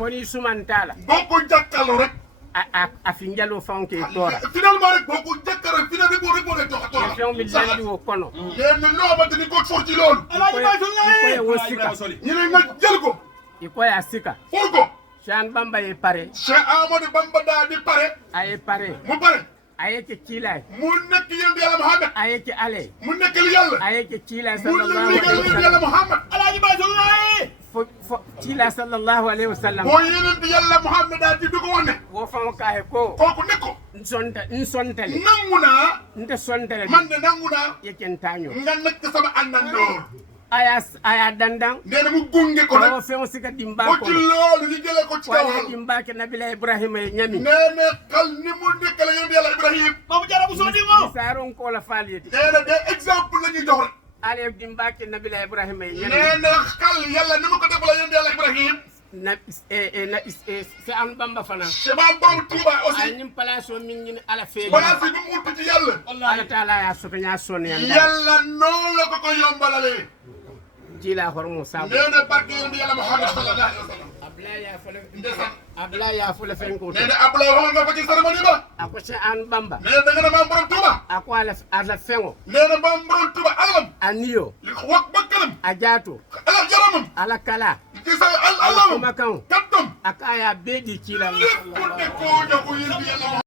foni sumantala boo ko jàkkaarloo rek a finjalo fanke tora finalement rek boo ko jàkkaarloo finalement rek moo lay toog a toog fion mi landi wo kono leen loo xamante ni ko for ci loolu ikoye wo sika ñu ne nga jël ko ikoye a sika for ko Cheikh Bamba ye pare Cheikh Amadou Bamba daa di pare aye pare mu pare aye ke kilay mu nekk yéen yàlla Muhammad aye ke ale mu nekk li yàlla aye ke kilay mu sallallahu liggéey alaihi yéen yàlla wasallam Muhammad alaaji Baay fo kilay sallallahu alaihi wasallam boo yéen yàlla Muhammad daa di du ko wax ne wo famo kaye ko kooku ne ko sontale nangu naa nte sontale man de nangu naa yeken taño nga nekk sama àndandoo aya dandan nee na mu gunge ko nag o feŋo sika dimba ko ko ci loolu ñu jëlee ko ci kaw wala dimba ke nabila ibrahima ye ñami nee na xal ni mu nekkale yéen yàlla Ibrahim mamu jarabu soo di ngo saron ko la faliyeti nee na des exemple la ñuy jox rek ale dimba ke nabila ibrahima ye ñami nee na xal yàlla ni mu ko defal yéen yàlla Ibrahim na se an bamba fana chemal borom Touba ay aussi nim place o min ñini ala feeñi balaa fi bu mu wutu ci yàlla ala taala ya soto ña sonne yanda yàlla noonu la ko yombalalee jila hormo sabu nee na barke yéen yàlla Muhammad sallallahu alayhi wa sallam abla ya fole fen ko nee na Abdoulaye waxoon nga ko ci cérémonie ba ako se an bamba nee na da nga ne maam borom Touba ako ala feŋo nee na maam borom Touba alalam aniyo li ko wax ba kanam a jaato alal jaramam ala kala ci sa alamam kuma kan kattam aka ya beedi kila lépp ne koo jox ko yéen yàlla